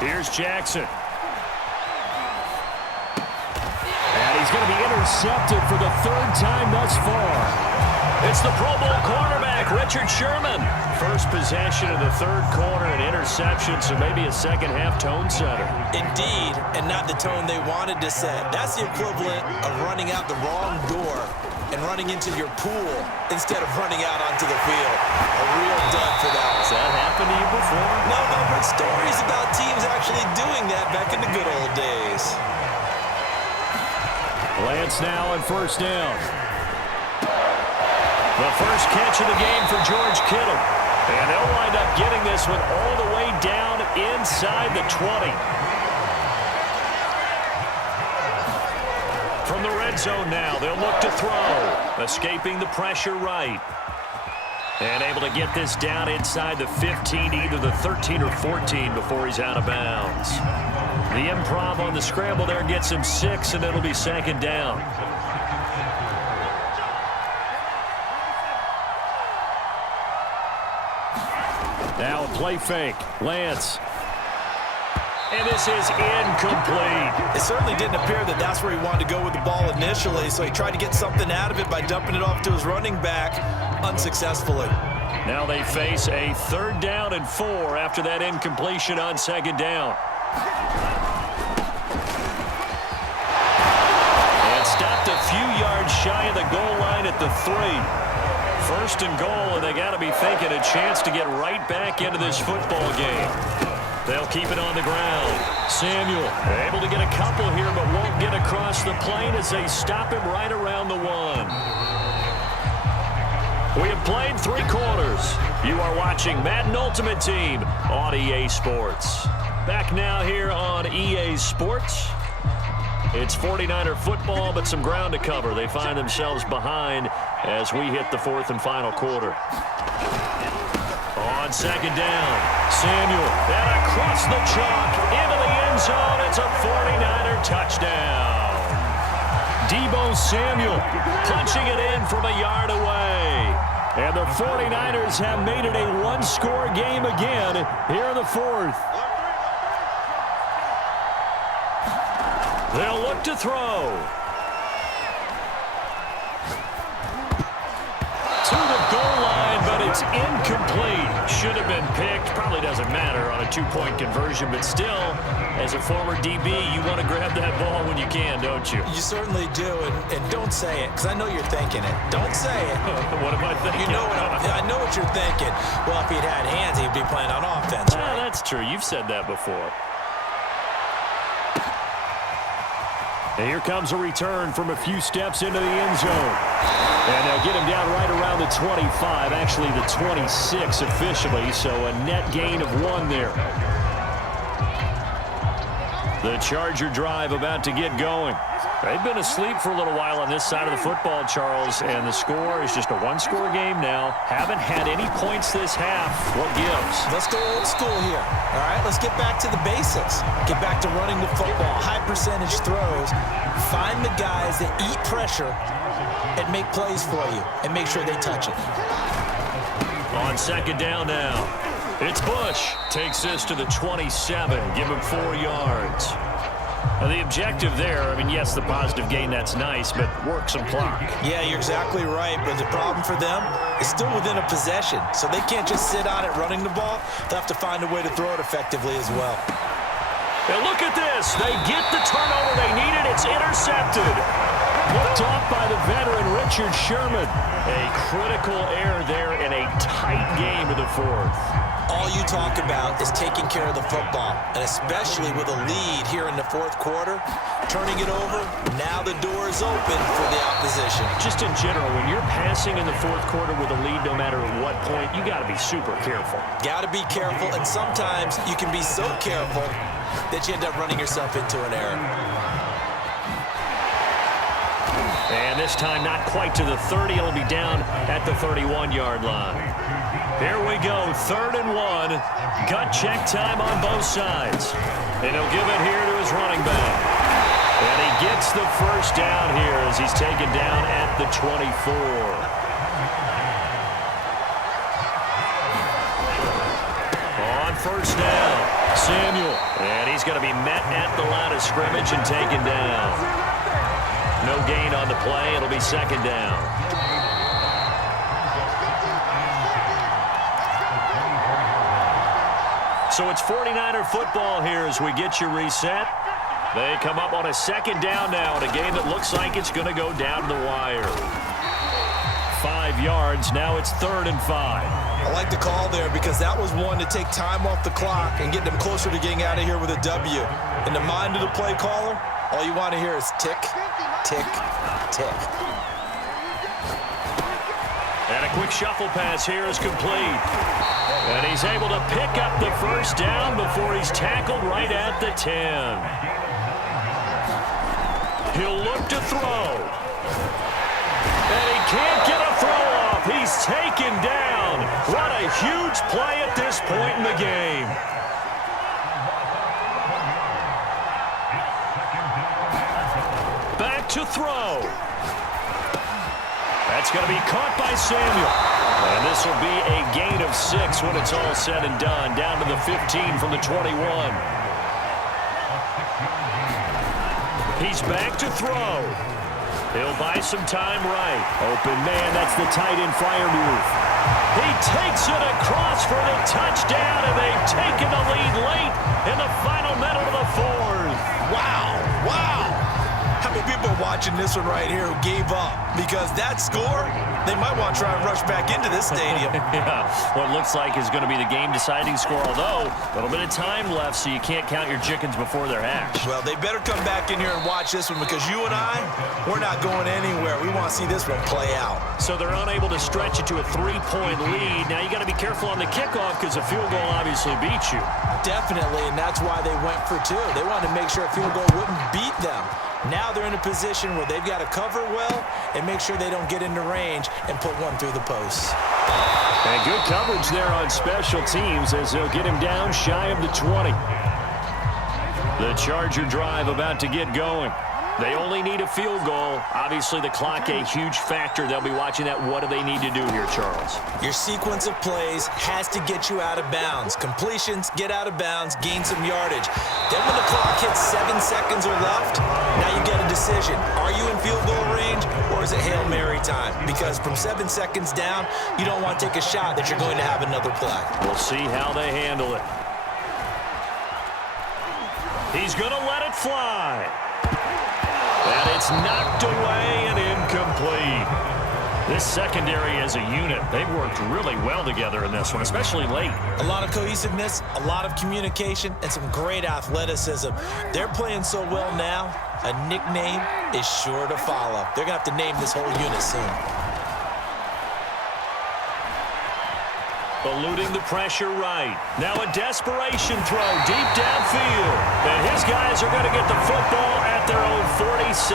Here's Jackson. And he's going to be intercepted for the third time thus far. It's the Pro Bowl cornerback, Richard Sherman. First possession of the third quarter, an interception, so maybe a second-half tone setter. Indeed, and not the tone they wanted to set. That's the equivalent of running out the wrong door and running into your pool instead of running out onto the field. A real dud for that. Has that happened to you before? No, I've heard stories about teams actually doing that back in the good old days. Lance now on first down. The first catch of the game for George Kittle. And they'll wind up getting this one all the way down inside the 20. From the red zone now, they'll look to throw. Escaping the pressure right. And able to get this down inside the 15, either the 13 or 14 before he's out of bounds. The improv on the scramble there gets him 6, and it'll be second down. Now a play fake. Lance. And this is incomplete. It certainly didn't appear that that's where he wanted to go with the ball initially, so he tried to get something out of it by dumping it off to his running back unsuccessful. Now they face a 3rd down and 4 after that incompletion on second down. And stopped a few yards shy of the goal line at the 3. First and goal, and they got to be thinking a chance to get right back into this football game. They'll keep it on the ground. Samuel able to get a couple here, but won't get across the plane as they stop him right around the 1. We have played 3 quarters. You are watching Madden Ultimate Team on EA Sports. Back now here on EA Sports. It's 49er football, but some ground to cover. They find themselves behind as we hit the 4th and final quarter. On second down, Samuel, and across the chalk into the end zone. It's a 49er touchdown. Deebo Samuel punching it in from a yard away. And the 49ers have made it a one-score game again here in the 4th. They'll look to throw. To the goal line, but it's incomplete. Should have been picked. Probably doesn't matter on a 2-point conversion, but still, as a former DB, you want to grab that ball when you can, don't you? You certainly do, and don't say it, because I know you're thinking it. Don't say it. What am I thinking? You know I know what you're thinking. Well, if he'd had hands, he'd be playing on offense. Right? That's true. You've said that before. And here comes a return from a few steps into the end zone. And they'll get him down right around the 25, actually the 26 officially, so a net gain of 1 there. The Charger drive about to get going. They've been asleep for a little while on this side of the football, Charles, and the score is just a one-score game now. Haven't had any points this half. What gives? Let's go old school here. All right, let's get back to the basics. Get back to running the football, high percentage throws. Find the guys that eat pressure and make plays for you and make sure they touch it. On second down now. It's Bush. Takes this to the 27. Give him 4 yards. Now the objective there, I mean, yes, the positive gain, that's nice, but work some clock. Yeah, you're exactly right, but the problem for them is still within a possession, so they can't just sit on it running the ball. They'll have to find a way to throw it effectively as well. And look at this. They get the turnover they needed. It's intercepted. Picked off by the veteran Richard Sherman. A critical error there in a tight game of the 4th. All you talk about is taking care of the football, and especially with a lead here in the 4th quarter, turning it over, now the door is open for the opposition. Just in general, when you're passing in the 4th quarter with a lead, no matter at what point, you got to be super careful. Got to be careful, and sometimes you can be so careful that you end up running yourself into an error. And this time not quite to the 30. It'll be down at the 31-yard line. Here we go, 3rd and 1. Gut check time on both sides. And he'll give it here to his running back. And he gets the first down here as he's taken down at the 24. On first down. Samuel. And he's going to be met at the line of scrimmage and taken down. No gain on the play. It'll be second down. So it's 49er football here as we get you reset. They come up on a second down now in a game that looks like it's going to go down to the wire. 5 yards. Now it's 3rd and 5. I like the call there because that was one to take time off the clock and get them closer to getting out of here with a W. In the mind of the play caller, all you want to hear is tick, tick, tick. And a quick shuffle pass here is complete. And he's able to pick up the first down before he's tackled right at the 10. He'll look to throw. And he can't get a throw off. He's taken down. What a huge play at this point in the game. Back to throw. That's going to be caught by Samuel. And this will be a gain of 6 when it's all said and done. Down to the 15 from the 21. He's back to throw. He'll buy some time right. Open man, that's the tight end flyer move. He takes it across for the touchdown, and they've taken the lead late in the final minute of the 4th. Wow, wow. How many people are watching this one right here who gave up? Because that score, they might want to try and rush back into this stadium. Yeah, what looks like is going to be the game-deciding score, although a little bit of time left, so you can't count your chickens before they're hatched. Well, they better come back in here and watch this one because you and I, we're not going anywhere. We want to see this one play out. So they're unable to stretch it to a 3-point lead. Now you got to be careful on the kickoff because a field goal obviously beats you. Definitely, and that's why they went for 2. They wanted to make sure a field goal wouldn't beat them. Now they're in a position where they've got to cover well and make sure they don't get into range and put one through the posts. And good coverage there on special teams as they'll get him down shy of the 20. The Charger drive about to get going. They only need a field goal. Obviously, the clock a huge factor. They'll be watching that. What do they need to do here, Charles? Your sequence of plays has to get you out of bounds. Completions, get out of bounds, gain some yardage. Then when the clock hits 7 seconds or left, now you get a decision. Are you in field goal range or is it Hail Mary time? Because from 7 seconds down, you don't want to take a shot that you're going to have another play. We'll see how they handle it. He's going to let it fly. And it's knocked away and incomplete. This secondary as a unit, they've worked really well together in this one, especially late. A lot of cohesiveness, a lot of communication, and some great athleticism. They're playing so well now, a nickname is sure to follow. They're going to have to name this whole unit soon. Eluding the pressure right. Now a desperation throw deep downfield. And his guys are going to get the football at their own 47.